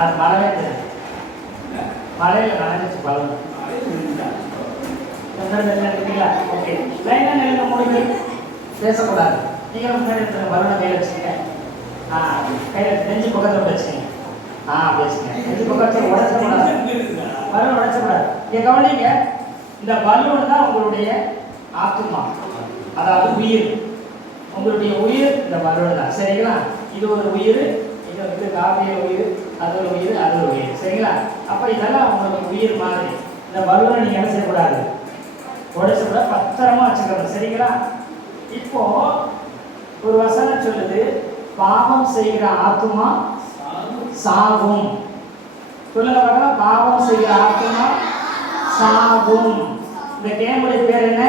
அது மழவே தெரியும். மழையில் நனைஞ்சிச்சு பலன். ஓகே, லைனாக நிலையில முடிவு பேசக்கூடாது. நீங்கள் முன்னாடி பலனை கையில் வச்சுங்க. கையில் நெஞ்சு பக்கத்தில் வச்சுங்க. பேசுங்க. நெஞ்சு பக்கத்தில் உடைச்சக்கூடாது, பலூன் உடைச்சக்கூடாது. இங்கே கவனிங்க, இந்த பலூன் தான் உங்களுடைய ஆத்மா, அதாவது உயிர். உங்களுடைய உயிர் இந்த பலூன் தான். சரிங்களா? இது ஒரு உயிர், இது காப்பிய உயிர், அது ஒரு உயிர், அது ஒரு உயிர். சரிங்களா? அப்போ இதெல்லாம் உங்களுக்கு உயிர் மாதிரி. இந்த பலூனை நீங்கள் என்ன செய்யக்கூடாது, உடைச்சக்கூடாது, பத்திரமா வச்சுக்கணும். சரிங்களா? இப்போ ஒரு வசனம் சொல்லுது, பாவம் செய்கிற ஆத்மா சாகும். சொல்லுங்க பார்க்கலாம், பாவம் செய்கிற ஆத்மா சாகும். இந்த கேமுடைய பேர் என்ன?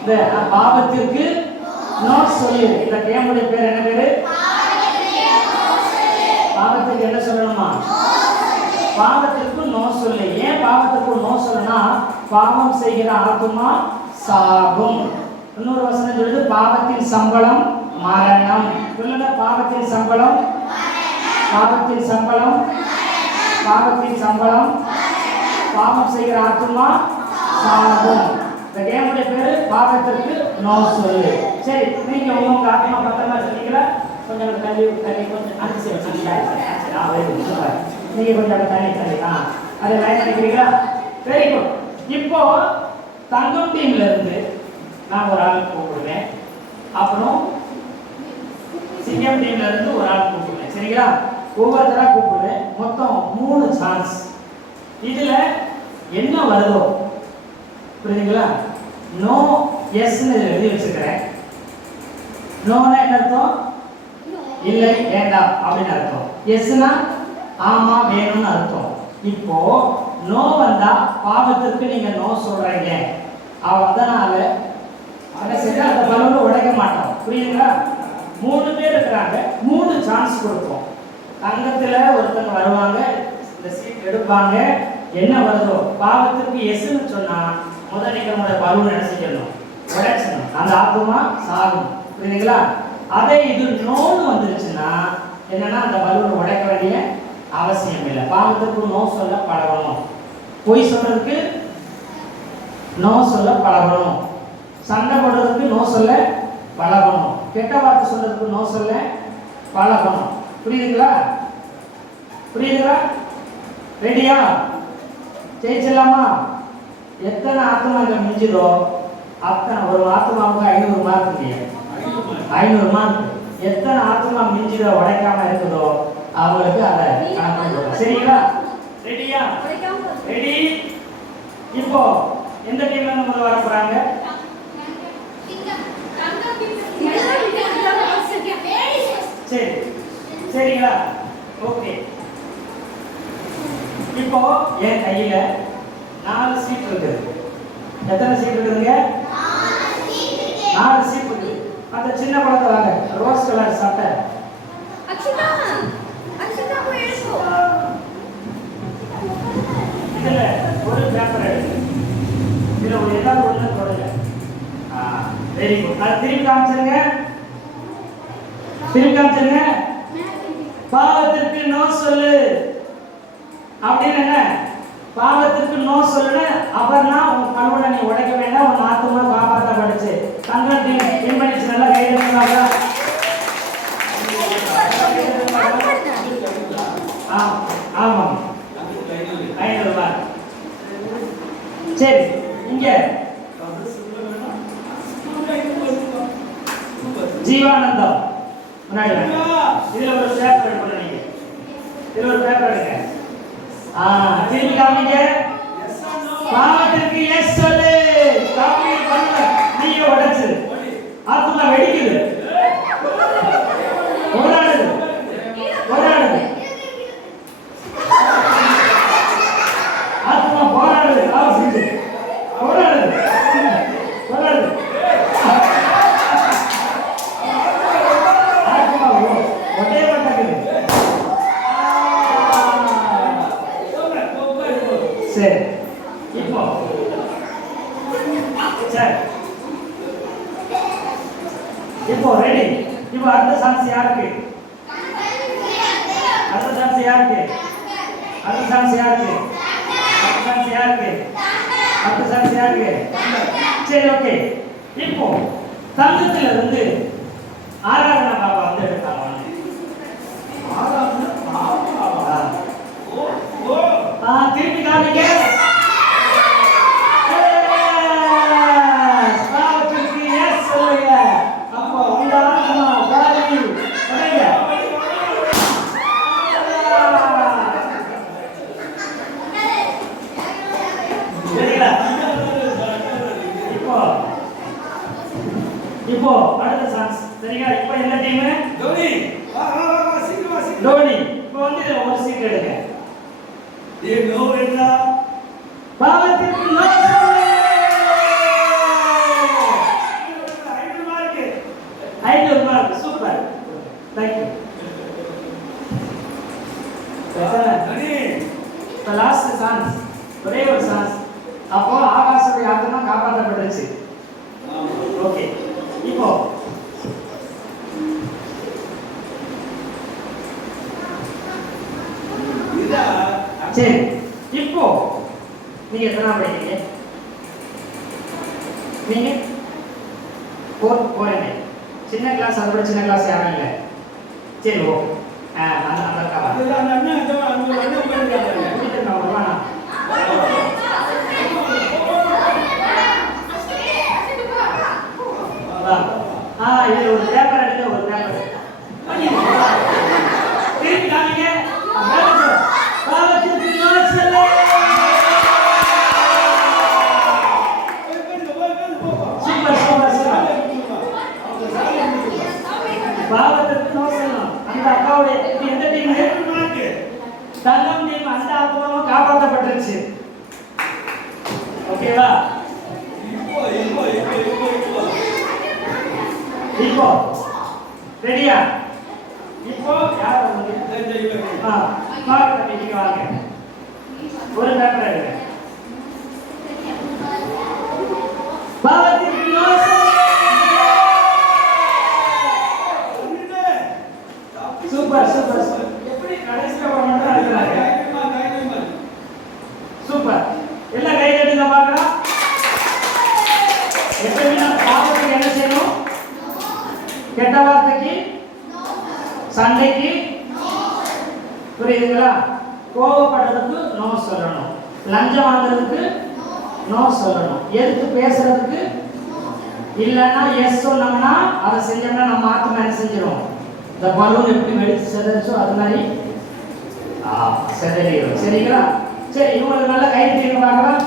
இந்த பாவத்திற்கு நோ சொல்லு. இந்த கேமுடைய பேர் என்ன பேரு? பாவத்துக்கு என்ன சொல்லணுமா? பாவத்திற்கு நோ சொல்லு. ஏன் பாவத்திற்கு நோ சொல்லுனா, பாவம் செய்கிற ஆத்மா சாகும். இன்னொரு வசனம் சொல்லுது, பாவத்தின் சம்பளம் மரணம். சொல்லுங்க, பாவத்தின் சம்பளம், பாவத்தின் சம்பளம், பாவத்தின் சம்பளம், பாவம் செய்கிற ஆத்மா சாகும். இந்த கேமுடைய பேரு பாவத்திற்கு நோ சொல்லு. சரி, நீங்க உங்க ஆத்மா பத்திரமா சொன்னீங்களா? கொஞ்சம் தள்ளி கொஞ்சம் அரிசி நீங்க கொஞ்சம் தள்ளி அதை லைன் நினைக்கிறீங்களா? Very good. இப்போ தங்கம் டீம்ல இருந்து நான் ஒரு ஆள் கூப்பிடுவேன், அப்புறம் சிங்கம் டீம்ல இருந்து ஒரு ஆள் கூப்பிடுவேன். சரிங்களா? ஒவ்வொருத்தரா கூப்பிடுவேன். மொத்தம் 3 சான்ஸ். இதுல என்ன வருதோ, புரியுதுங்களா? நோ எஸ்ன்னு எழுதி வச்சுக்கிறேன். நோனா என்ன அர்த்தம்? இல்லை, வேண்டாம் அப்படின்னு அர்த்தம். எஸ்னா ஆமா வேணும்னு அர்த்தம். இப்போ நோ வந்தா பாவத்திற்கு நீங்க நோ சொல்றீங்க. அதனால என்ன செய்ய, அந்த பலூனை உடைக்க மாட்டோம். புரியுதுங்களா? 3 பேர் இருக்கிறாங்க, 3 சான்ஸ் கொடுப்போம். தங்கத்துல ஒருத்தங்க வருவாங்க, இந்த சீட் எடுப்பாங்க. என்ன வருதோ, பாவத்திற்கு எஸ்ன்னு சொன்னா முதல் நீங்க பலூன் என்ன செய்யணும், உடைச்சணும். அந்த ஆத்மா சாகும். புரியுதுங்களா? அதே இது நோன்னு வந்துருச்சுன்னா என்னன்னா, அந்த பலூன் உடைக்க வேண்டிய அவசியம் இல்லை. பாவத்திற்கு நோ சொல்ல பழகணும். பொய் சொல்றதுக்கு நோ சொல்ல பழகணும். சண்டை போடுறதுக்கு நோ சொல்ல பழகணும். கெட்ட வார்த்தை சொல்றதுக்கு நோ சொல்ல பழகணும். புரியுதுங்களா? புரியுதுங்களா? ரெடியா? ஜெயிச்சிடலாமா? எத்தனை ஆத்மா இங்க மிஞ்சுதோ அத்தனை, ஒரு ஆத்மாவுக்கு 500 மார்க் இல்லையா? 500 மார்க். எத்தனை ஆத்மா மிஞ்சுதோ உடைக்காம இருக்குதோ அவங்களுக்கு அதை கணக்கு. சரிங்களா? ரெடியா? ரெடி? இப்போ எந்த டீம்ல இருந்து முதல்ல வர போறாங்க? சரி, சரிங்களா? ஓகே. இப்போ என் கையில 4 சீட் இருக்குது. எத்தனை சீட் இருக்குதுங்க? 4 சீட் இருக்கு. அந்த சின்ன குழந்தை வாங்க, ரோஸ் கலர் சட்டை. இதுல ஒரு பேப்பர் எடுத்து இதுல ஒரு ஏதாவது ஒண்ணு தொடங்க. Very good. அது திருப்பி காமிச்சிருங்க, திருப்பி காமிச்சிருங்க. பாவத்திற்கு நோ சொல்லு அப்படின்னு என்ன? பாவத்திற்கு நோ சொல்லுன்னு. அப்புறம்னா உன் கணவனை நீ உடைக்க வேண்டாம், உன் ஆத்மா காப்பாற்றப்படுச்சு. தங்க டீம் பண்ணிச்சு. நல்லா கையெழுத்துனாங்க. ஆமாம், 500 ரூபாய். சரி, இங்க ஜீவானந்தம் முன்னாடி இதுல ஒரு பேப்பர் எடுக்கணும். நீங்க இதுல ஒரு பேப்பர் எடுங்க. திரும்பி காமிங்க. பாவத்திற்கு எஸ் சொல்லு. காப்பி பண்ணல, நீங்க உடைச்சு ஆத்மா வெடிக்குது, போராடுது, போராடுது, ஆத்மா போராடுது, போராடுது, போராடுது. ஆத்மா ஒட்டே மாட்டாக்குது. சரி, இப்போ சரி, இப்போ ரெடி. இப்போ அடுத்த சான்ஸ் யாருக்கு? அடுத்த சான்ஸ் யாருக்கு? அடுத்த சான்ஸ் யாருக்கு? அடுத்த சான்ஸ் யாருக்கு? அடுத்த சான்ஸ் யாருக்கு? சரி, ஓகே. இப்போ தங்கத்துல இருந்து ஆராதனா பாபா வந்து எடுத்தாங்க. திருப்பி காமிக்க. இப்போ அடுத்த சான்ஸ் சரிங்களா? இப்போ என்ன டீம்? தோனி. வா வா வா சீக்கிரம் வா சீக்கிரம். தோனி. இப்போ வந்து ஒரு சீட் எடுங்க. ஏ நோ என்றா பாவத்திற்கு நோ. 500 mark. Super. Thank you. Dhoni. The last chance. ஒரே ஒரு சான்ஸ். அப்போ ஆகாசோட ஆத்மா காப்பாற்றப்பட்டுச்சு. ஓகே. இப்போ இதா சரி, இப்போ நீங்க எத்தனை படிக்கிறீங்க? நீங்க போறீங்க. சின்ன கிளாஸ், அதோட சின்ன கிளாஸ் யாரும் இல்லை. சரி, ஓகே. அந்த கவா அதுதான் அண்ணன் அந்த அண்ணன் பண்ணிட்டாங்க. நான் வருவானா? இது ஒரு பேப்பர் எடுத்து ஒரு பேப்பர் திருப்பி காமிங்க. பாவத்திற்கு நோ சொல்ல. Super super super. பாவத்திற்கு நோ சொல்லணும். அந்த அக்காவுடைய இது எந்த டீம்? தங்கம் டீம். அந்த ஆத்மாவும் காப்பாற்றப்பட்டுருச்சு. ஓகேவா? இப்போ ரெடியா? இப்போ யார் வந்து மார்க் கமிட்டிக்கு வாங்க. ஒரு பேப்பர் எடுங்க. பாவத்திற்கு நோ சொல்ல. Super super super. எப்படி கடைசில வரணும் அதுக்குறாங்க. சூப்பர். எல்லாம் கை தட்டுங்க பார்க்கலாம். எப்பவுமே நம்ம பாவத்துக்கு என்ன செய்யணும்? கெட்ட வார்த்தைக்கு, சண்டைக்கு, புரியுதுங்களா? கோபப்படுறதுக்கு நோ சொல்லணும். லஞ்சம் வாங்குறதுக்கு நோ சொல்லணும். எதிர்த்து பேசுறதுக்கு இல்லைன்னா எஸ் சொன்னோம்னா அதை செஞ்சோம்னா நம்ம ஆத்மா என்ன செஞ்சிடும்? இந்த பலூன் எப்படி வெடிச்சு செதறிச்சோ அது மாதிரி செதறிடும். சரிங்களா? சரி, இவங்களுக்கு நல்ல கை தீர்வு பார்க்கலாம்.